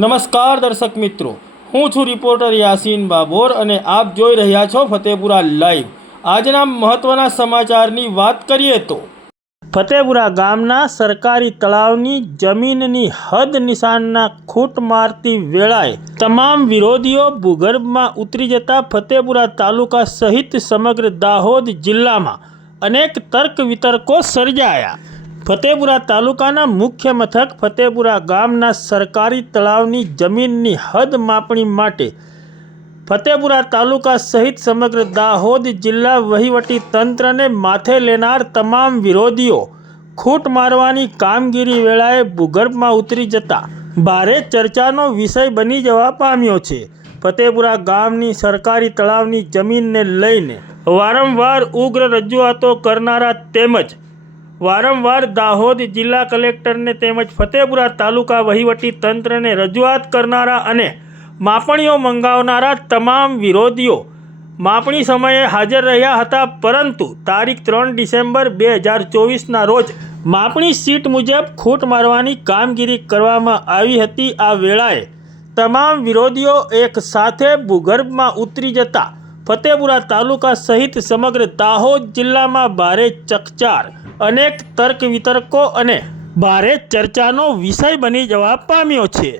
નમસ્કાર દર્શક મિત્રો, હું છું રિપોર્ટર યાસીન બાબોર અને આપ જોઈ રહ્યા છો ફતેપુરા લાઈવ। આજના મહત્વના સમાચારની વાત કરીએ તો ફતેપુરા ગામના સરકારી તળાવની જમીનની હદ નિશાનના ખૂટ મારતી વેળાએ તમામ વિરોધીઓ ભૂગર્ભમાં ઉતરી જતા ફતેપુરા તાલુકા સહિત સમગ્ર દાહોદ જિલ્લામાં અનેક તર્ક વિતર્કો સર્જાયા। ફતેપુરા તાલુકાના મુખ્ય મથક ફતેપુરા ગામના સરકારી તળાવની જમીનની હદ માપણી માટે ફતેપુરા તાલુકા સહિત સમગ્ર દાહોદ જિલ્લા વહીવટી તંત્રને માથે લેનાર તમામ વિરોધીઓ ખૂટ મારવાની કામગીરી વેળાએ ભૂગર્ભમાં ઉતરી જતા ભારે ચર્ચાનો વિષય બની જવા પામ્યો છે। ફતેપુરા ગામની સરકારી તળાવની જમીનને લઈને વારંવાર ઉગ્ર રજૂઆતો કરનારા તેમજ વારંવાર દાહોદ જિલ્લા કલેક્ટરને તેમજ ફતેપુરા તાલુકા વહીવટી તંત્રને રજૂઆત કરનારા અને માપણીઓ મંગાવનારા તમામ વિરોધીઓ માપણી સમયે હાજર રહ્યા હતા, પરંતુ તારીખ 3 ડિસેમ્બર 2024ના રોજ માપણી સીટ મુજબ ખૂટ મારવાની કામગીરી કરવામાં આવી હતી। આ વેળાએ તમામ વિરોધીઓ એક સાથે ભૂગર્ભમાં ઉતરી જતા ફતેપુરા તાલુકા સહિત સમગ્ર દાહોદ જિલ્લામાં ભારે ચકચાર, અનેક તર્ક વિતર્કો અને ભારે ચર્ચાનો વિષય બની જવા પામ્યો છે।